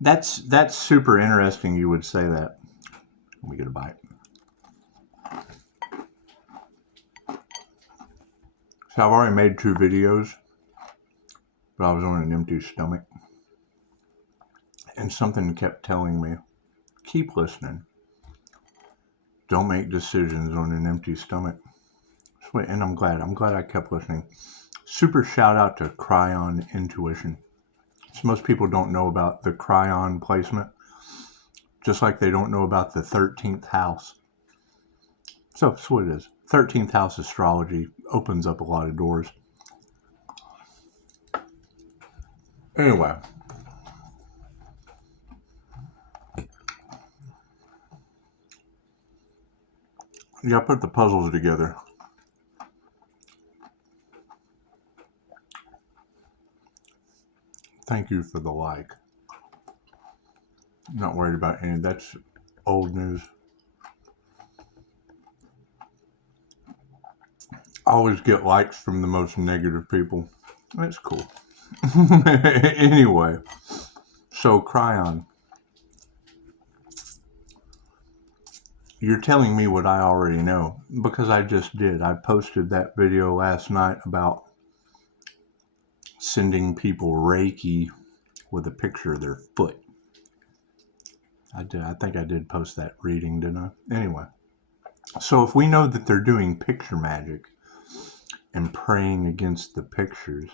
That's super interesting you would say that. Let me get a bite. So I've already made 2 videos, but I was on an empty stomach. And something kept telling me, keep listening. Don't make decisions on an empty stomach. And I'm glad I kept listening. Super shout out to Cryon Intuition. So most people don't know about the Cryon placement, just like they don't know about the 13th house. So that's what it is. 13th house astrology opens up a lot of doors. Anyway. Yeah, I put the puzzles together. Thank you for the like. Not worried about any. That's old news. I always get likes from the most negative people. That's cool. Anyway, so Cryon. You're telling me what I already know, because I just did. I posted that video last night about sending people Reiki with a picture of their foot. I did. I think I did post that reading, didn't I? Anyway, so if we know that they're doing picture magic and praying against the pictures,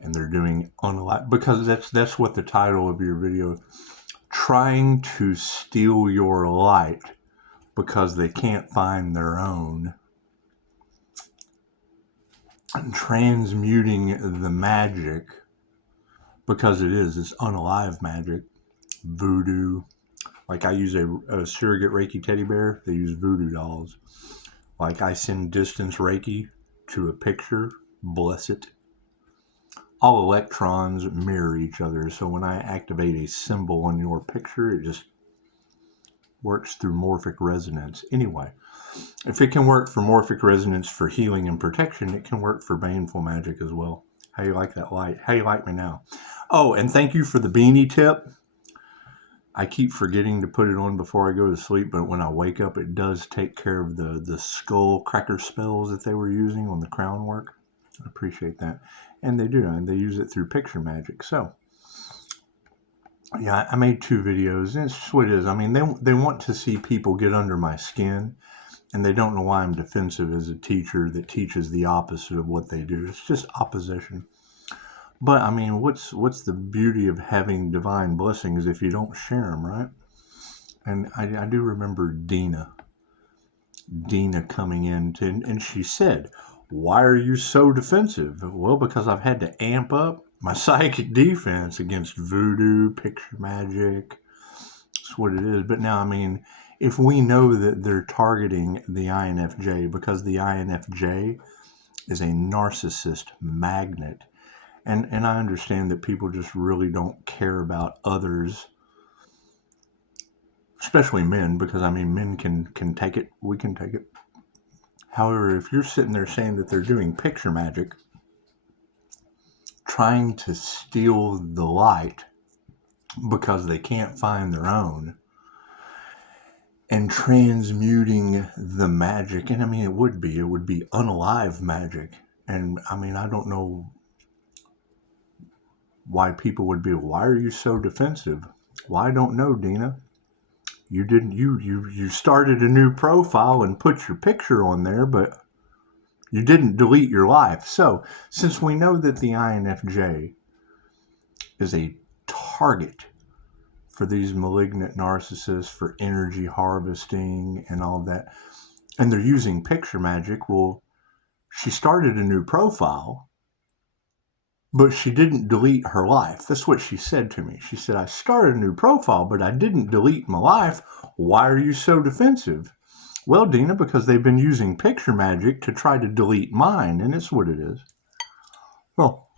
and they're doing unalive, because that's what the title of your video is. Trying to steal your light because they can't find their own, and transmuting the magic, because it's unalive magic, voodoo. Like I use a surrogate Reiki teddy bear, they use voodoo dolls. Like I send distance Reiki to a picture, bless it. All electrons mirror each other, so when I activate a symbol on your picture, it just works through morphic resonance. Anyway, if it can work for morphic resonance for healing and protection, it can work for baneful magic as well. How you like that light? How you like me now? Oh, and thank you for the beanie tip. I keep forgetting to put it on before I go to sleep, but when I wake up, it does take care of the skull cracker spells that they were using on the crown work. I appreciate that. And they do, and they use it through picture magic. So, yeah, I made 2 videos, and it's just what it is. I mean, they want to see people get under my skin, and they don't know why I'm defensive as a teacher that teaches the opposite of what they do. It's just opposition. But, I mean, what's the beauty of having divine blessings if you don't share them, right? And I do remember Dina coming in, and she said, why are you so defensive? Well, because I've had to amp up my psychic defense against voodoo, picture magic. That's what it is. But now, I mean, if we know that they're targeting the INFJ, because the INFJ is a narcissist magnet, and I understand that people just really don't care about others, especially men, because, I mean, men can take it. We can take it. However, if you're sitting there saying that they're doing picture magic, trying to steal the light because they can't find their own, and transmuting the magic, and I mean, it would be unalive magic. And I mean, I don't know why people would be, why are you so defensive? Well, I don't know, Dina. You started a new profile and put your picture on there, but you didn't delete your life. So, since we know that the INFJ is a target for these malignant narcissists for energy harvesting and all of that, and they're using picture magic, well, she started a new profile, but she didn't delete her life. That's what she said to me. She said, I started a new profile, but I didn't delete my life. Why are you so defensive? Well, Dina, because they've been using picture magic to try to delete mine, and it's what it is. Well,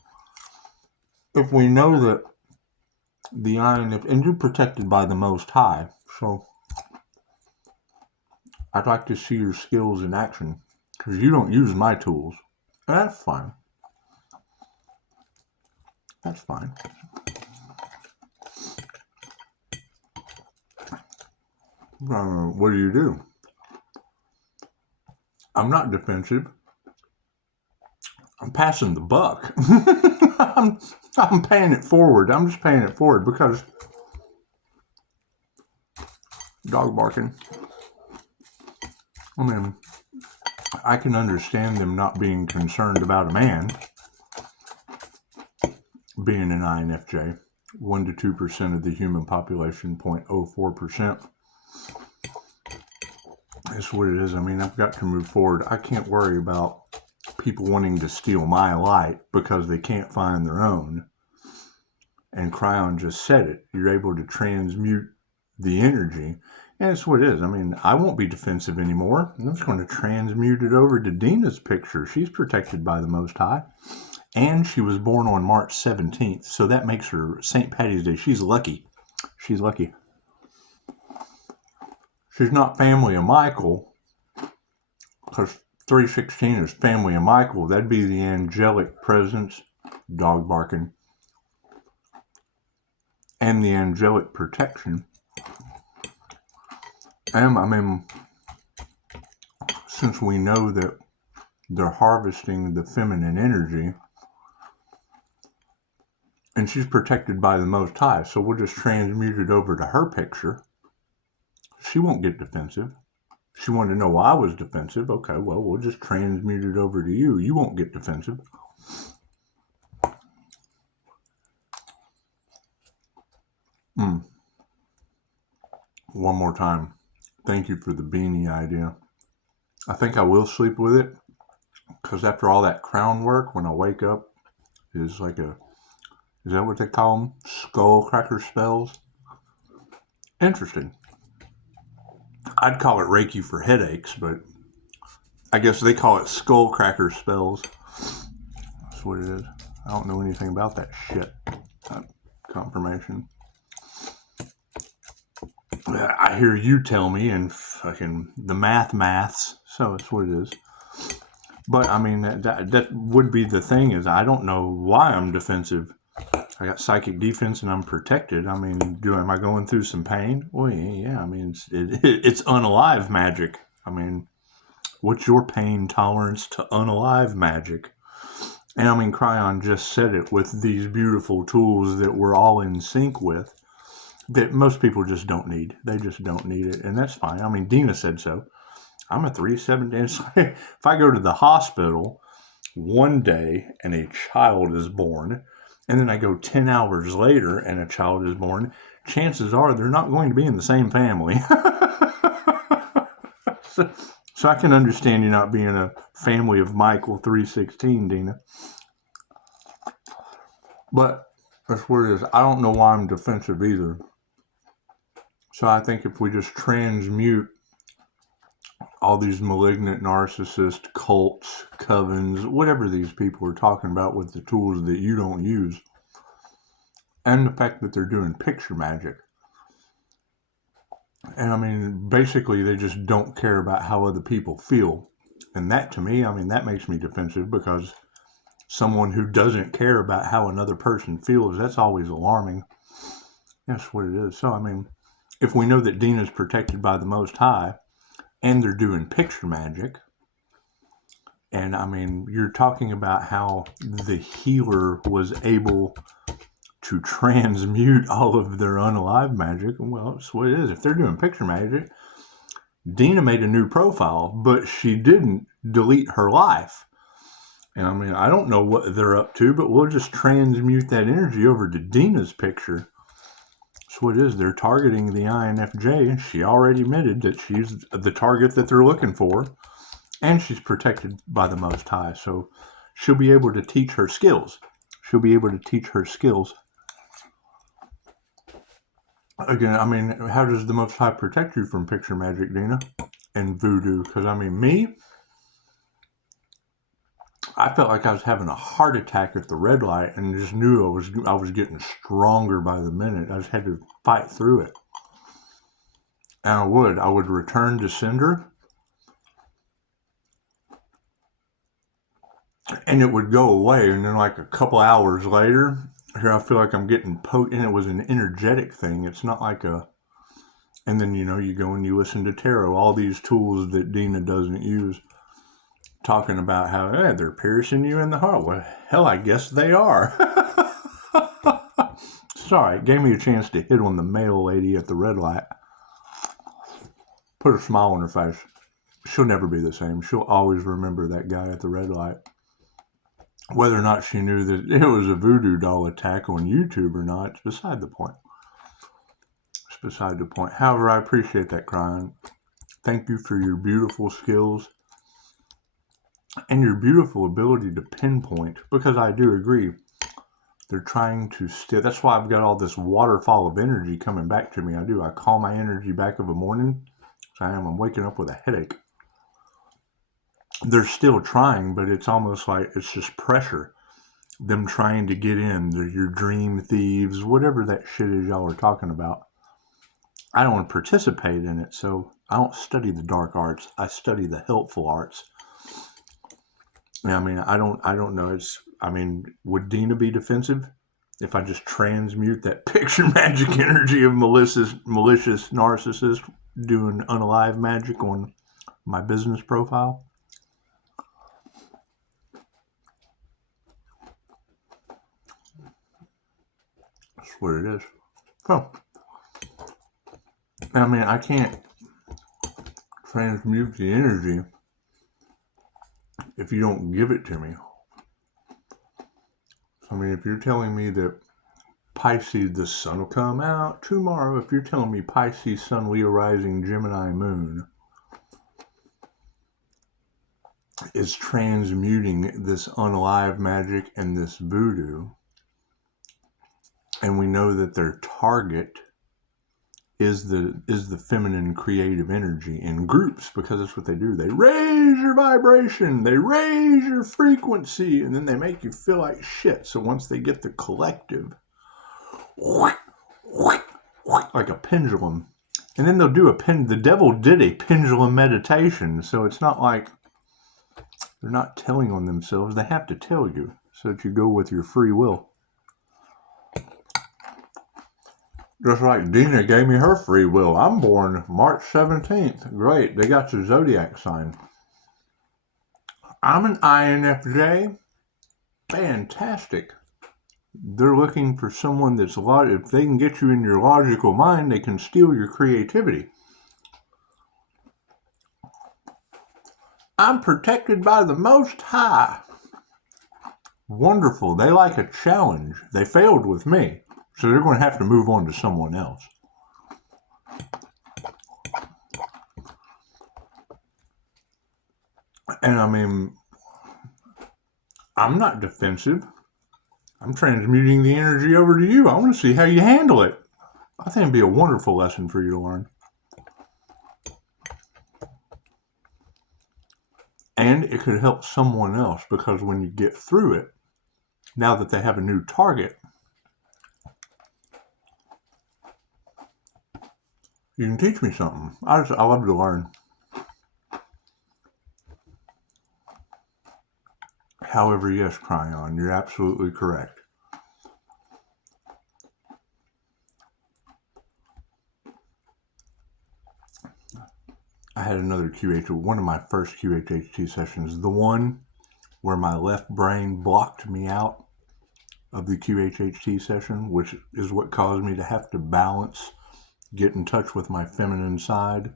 if we know that the INFJ, and you're protected by the Most High, so I'd like to see your skills in action, because you don't use my tools. And that's fine. That's fine. What do? I'm not defensive. I'm passing the buck. I'm paying it forward. I'm just paying it forward because dog barking. I mean, I can understand them not being concerned about a man being an INFJ. 1 to 2% of the human population, 0.04%. That's what it is. I mean, I've got to move forward. I can't worry about people wanting to steal my light because they can't find their own. And Cryon just said it. You're able to transmute the energy. And that's what it is. I mean, I won't be defensive anymore. I'm just going to transmute it over to Dina's picture. She's protected by the Most High. And she was born on March 17th. So that makes her St. Patty's Day. She's lucky. She's lucky. She's not family of Michael, because 316 is family of Michael. That'd be the angelic presence, dog barking, and the angelic protection. And I mean, since we know that they're harvesting the feminine energy, and she's protected by the Most High, so we'll just transmute it over to her picture. She won't get defensive. She wanted to know why I was defensive. Okay, well, we'll just transmute it over to you. You won't get defensive. One more time. Thank you for the beanie idea. I think I will sleep with it, because after all that crown work, when I wake up, is like is that what they call them? Skull cracker spells? Interesting. I'd call it Reiki for headaches, but I guess they call it skull cracker spells. That's what it is. I don't know anything about that shit. Confirmation. I hear you tell me, and fucking the maths, so that's what it is. But I mean, that would be the thing, is I don't know why I'm defensive. I got psychic defense and I'm protected. I mean, am I going through some pain? Well, yeah. I mean, it's unalive magic. I mean, what's your pain tolerance to unalive magic? And I mean, Cryon just said it with these beautiful tools that we're all in sync with, that most people just don't need. They just don't need it, and that's fine. I mean, Dina said so. I'm a 3/7. If I go to the hospital one day and a child is born, and then I go 10 hours later and a child is born, chances are they're not going to be in the same family. So I can understand you not being a family of Michael 316, Dina. But that's what it is. I don't know why I'm defensive either. So I think if we just transmute all these malignant narcissist cults, covens, whatever these people are talking about with the tools that you don't use, and the fact that they're doing picture magic. And I mean, basically they just don't care about how other people feel. And that, to me, I mean, that makes me defensive, because someone who doesn't care about how another person feels, that's always alarming. That's what it is. So, I mean, if we know that Dina's protected by the Most High, and they're doing picture magic, and I mean, you're talking about how the healer was able to transmute all of their unalive magic. Well, that's what it is. If they're doing picture magic, Dina made a new profile, but she didn't delete her life. And I mean, I don't know what they're up to, but we'll just transmute that energy over to Dina's picture. That's what it is. They're targeting the INFJ. She already admitted that she's the target that they're looking for, and she's protected by the Most High. So she'll be able to teach her skills. Again, I mean, how does the Most High protect you from picture magic, Dina, and voodoo? Because, I mean, I felt like I was having a heart attack at the red light, and just knew I was getting stronger by the minute. I just had to fight through it. And I would return to sender, and it would go away. And then like a couple hours later, here I feel like I'm getting poked, and it was an energetic thing. It's not like And then, you go and you listen to tarot, all these tools that Dina doesn't use, talking about how they're piercing you in the heart. Well, hell, I guess they are. Sorry, it gave me a chance to hit on the mail lady at the red light. Put a smile on her face. She'll never be the same. She'll always remember that guy at the red light. Whether or not she knew that it was a voodoo doll attack on YouTube or not, it's beside the point. It's beside the point. However, I appreciate that, crying. Thank you for your beautiful skills and your beautiful ability to pinpoint, because I do agree. They're trying to steal. That's why I've got all this waterfall of energy coming back to me. I call my energy back of a morning. I'm waking up with a headache. They're still trying, but it's almost like it's just pressure. Them trying to get in. They're your dream thieves, whatever that shit is y'all are talking about. I don't want to participate in it, so I don't study the dark arts. I study the helpful arts. I mean, I don't know. Would Dina be defensive if I just transmute that picture magic energy of malicious narcissist doing unalive magic on my business profile? That's what it is. Oh. I mean, I can't transmute the energy if you don't give it to me. I mean, if you're telling me that Pisces, the sun will come out tomorrow, if you're telling me Pisces, sun, Leo rising, Gemini moon is transmuting this unalive magic and this voodoo, and we know that their target is the feminine creative energy in groups, because that's what they do. They raise your vibration, they raise your frequency, and then they make you feel like shit. So once they get the collective, like a pendulum, and then they'll do the devil did a pendulum meditation, so it's not like they're not telling on themselves. They have to tell you so that you go with your free will. Just like Dina gave me her free will. I'm born March 17th. Great. They got your zodiac sign. I'm an INFJ. Fantastic. They're looking for someone that's if they can get you in your logical mind, they can steal your creativity. I'm protected by the Most High. Wonderful. They like a challenge. They failed with me. So they're going to have to move on to someone else. And I mean, I'm not defensive. I'm transmuting the energy over to you. I want to see how you handle it. I think it'd be a wonderful lesson for you to learn. And it could help someone else, because when you get through it, now that they have a new target, you can teach me something. I love to learn. However, yes, Cryon, you're absolutely correct. I had another one of my first QHHT sessions, the one where my left brain blocked me out of the QHHT session, which is what caused me to have to balance, get in touch with my feminine side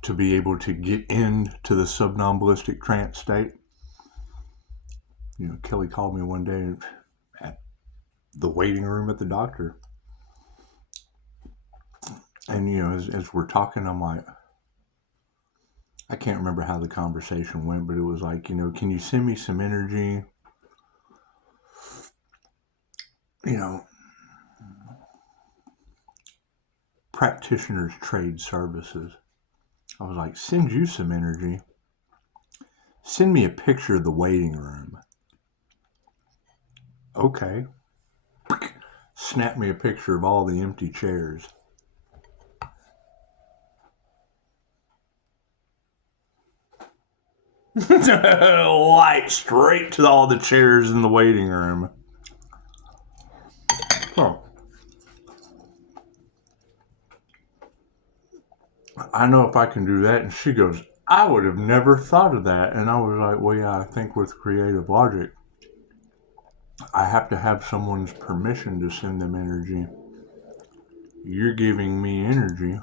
to be able to get into the somnambulistic trance state. Kelly called me one day at the waiting room at the doctor. And, as we're talking, I'm like, I can't remember how the conversation went, but it was like, can you send me some energy? Practitioners trade services. I was like, send you some energy. Send me a picture of the waiting room. Okay. Snap me a picture of all the empty chairs. Light straight to all the chairs in the waiting room. Oh. I know if I can do that. And she goes, I would have never thought of that. And I was like, well, yeah, I think with creative logic, I have to have someone's permission to send them energy. You're giving me energy.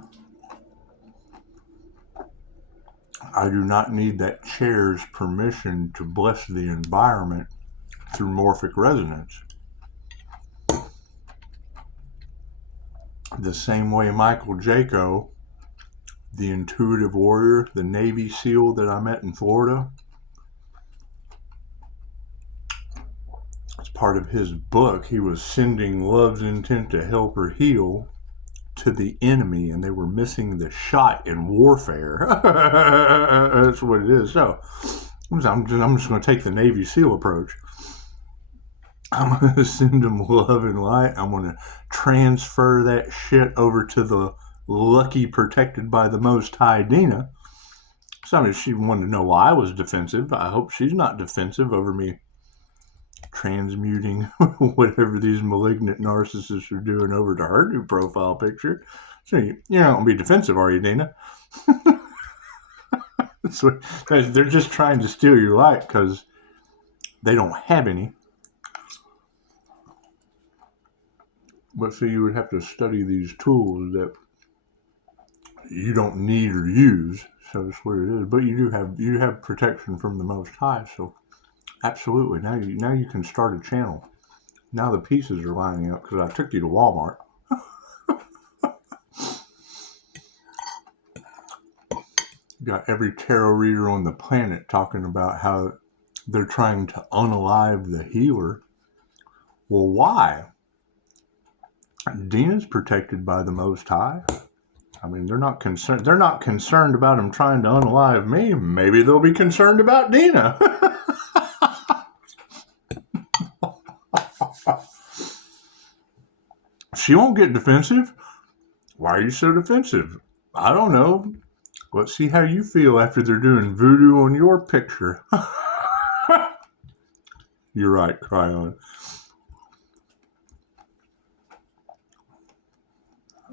I do not need that chair's permission to bless the environment through morphic resonance. The same way Michael Jaco, the intuitive warrior, the Navy SEAL that I met in Florida, as part of his book, he was sending love's intent to help her heal to the enemy, and they were missing the shot in warfare. That's what it is. So I'm just going to take the Navy SEAL approach. I'm going to send them love and light. I'm going to transfer that shit over to the lucky, protected by the Most High Dina. So I mean, she wanted to know why I was defensive. I hope she's not defensive over me transmuting whatever these malignant narcissists are doing over to her new profile picture. So you're not going to be defensive, are you, Dina? So they're just trying to steal your light because they don't have any. But so you would have to study these tools that you don't need or use. So that's what it is. But you have protection from the Most High. So absolutely, now you can start a channel. Now the pieces are lining up because I took you to Walmart. Got every tarot reader on the planet talking about how they're trying to unalive the healer. Well, why? Dina's protected by the Most High. I mean, they're not concerned. They're not concerned about him trying to unalive me. Maybe they'll be concerned about Dina. She won't get defensive. Why are you so defensive? I don't know. Let's see how you feel after they're doing voodoo on your picture. You're right, Cryon.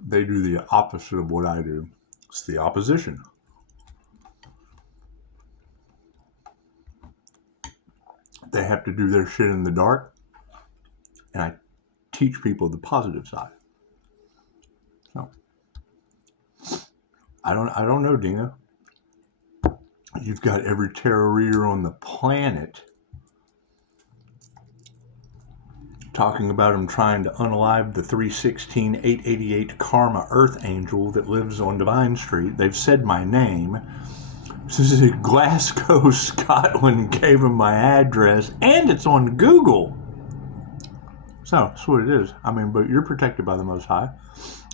They do the opposite of what I do. It's the opposition. They have to do their shit in the dark, and I teach people the positive side. So I don't know, Dina. You've got every tarot reader on the planet talking about him trying to unalive the 316-888 Karma Earth Angel that lives on Divine Street. They've said my name. This is Glasgow, Scotland, gave him my address, and it's on Google. So that's what it is. I mean, but you're protected by the Most High,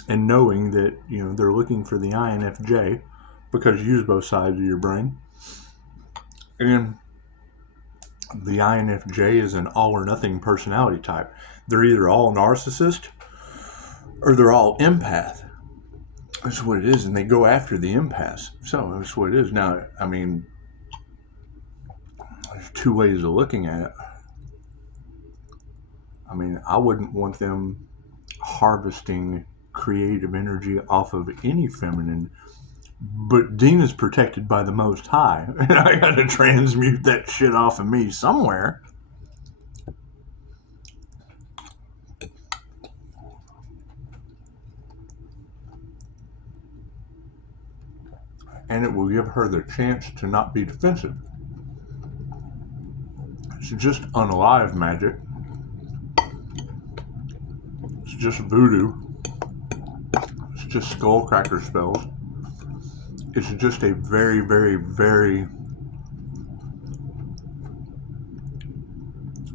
and knowing that they're looking for the INFJ because you use both sides of your brain, and the INFJ is an all or nothing personality type. They're either all narcissist or they're all empath. That's what it is, and they go after the empaths. So that's what it is. Now, I mean, there's two ways of looking at it. I mean, I wouldn't want them harvesting creative energy off of any feminine, but Dina's protected by the Most High, and I gotta transmute that shit off of me somewhere. And it will give her the chance to not be defensive. It's just unalive magic. It's just voodoo. It's just skullcracker spells. It's just a very, very, very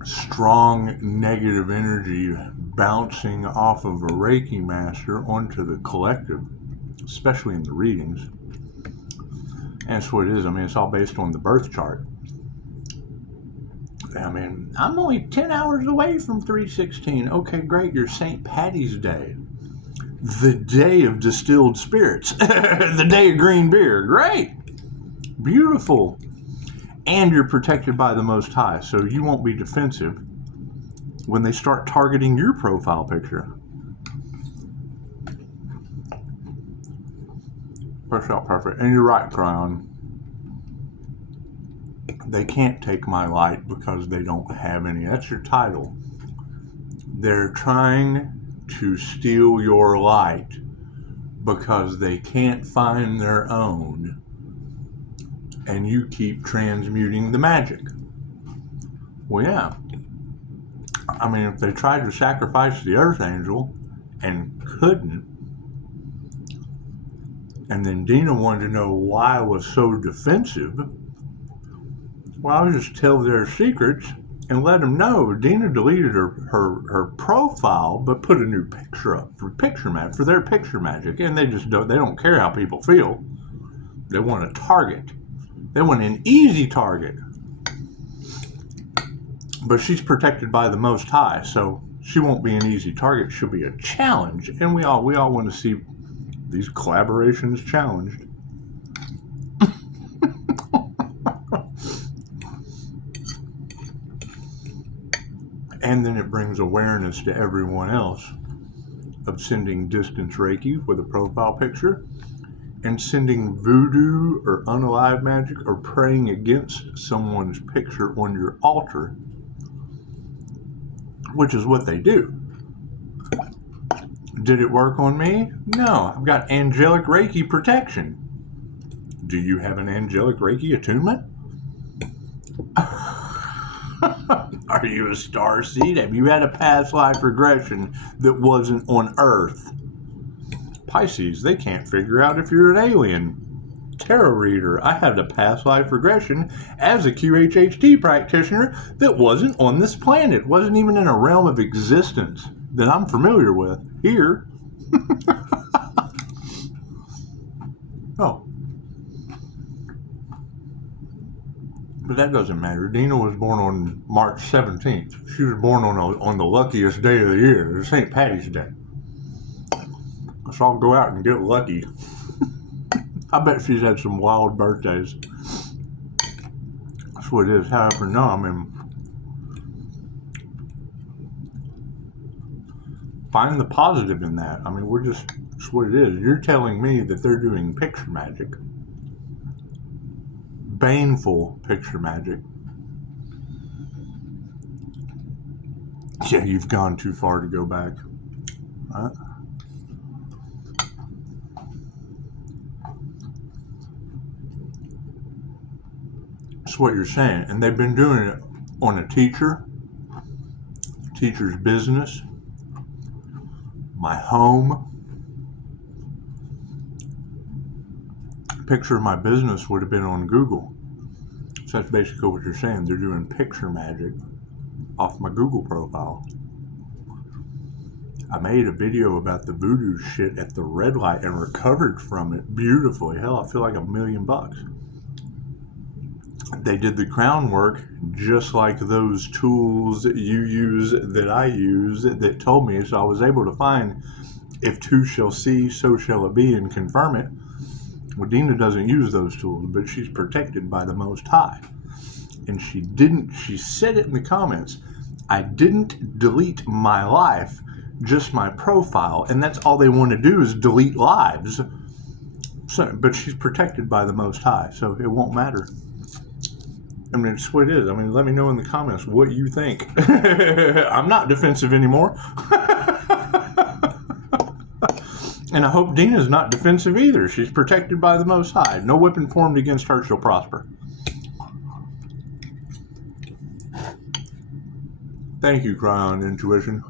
strong negative energy bouncing off of a Reiki master onto the collective, especially in the readings. And that's what it is. I mean, it's all based on the birth chart. I mean, I'm only 10 hours away from 316. Okay, great. You're St. Patty's Day. The day of distilled spirits. The day of green beer. Great. Beautiful. And you're protected by the Most High, so you won't be defensive when they start targeting your profile picture. That's not perfect. And you're right, Crown. They can't take my light because they don't have any. That's your title. They're trying to steal your light because they can't find their own. And you keep transmuting the magic. Well, yeah. I mean, if they tried to sacrifice the Earth Angel and couldn't, and then Dina wanted to know why I was so defensive, well, I'll just tell their secrets and let them know. Dina deleted her profile, but put a new picture up for their picture magic, and they don't care how people feel. They want a target. They want an easy target. But she's protected by the Most High, so she won't be an easy target. She'll be a challenge, and we all want to see these collaborations challenged. And then it brings awareness to everyone else of sending distance Reiki with a profile picture, and sending voodoo or unalive magic or praying against someone's picture on your altar, which is what they do. Did it work on me? No, I've got angelic Reiki protection. Do you have an angelic Reiki attunement? Are you a starseed? Have you had a past life regression that wasn't on Earth? Pisces, they can't figure out if you're an alien. Tarot reader, I had a past life regression as a QHHT practitioner that wasn't on this planet, wasn't even in a realm of existence that I'm familiar with here. Oh. But that doesn't matter. Dina was born on March 17th. She was born on the luckiest day of the year, St. Patty's Day. So I'll go out and get lucky. I bet she's had some wild birthdays. That's what it is. However, no, I mean, find the positive in that. I mean, that's what it is. You're telling me that they're doing picture magic. Baneful picture magic. Yeah, you've gone too far to go back. Right? That's what you're saying. And they've been doing it on a teacher's business, my home. Picture of my business would have been on Google. So that's basically what you're saying. They're doing picture magic off my Google profile. I made a video about the voodoo shit at the red light and recovered from it beautifully. Hell, I feel like $1 million. They did the crown work just like those tools that you use, that I use, that told me. So I was able to find, if two shall see, so shall it be, and confirm it. Well, Dina doesn't use those tools, but she's protected by the Most High. And she said it in the comments, I didn't delete my life, just my profile. And that's all they want to do is delete lives. So, but she's protected by the Most High, so it won't matter. I mean, it's what it is. I mean, let me know in the comments what you think. I'm not defensive anymore. And I hope Dina's not defensive either. She's protected by the Most High. No weapon formed against her shall prosper. Thank you, Cryon Intuition.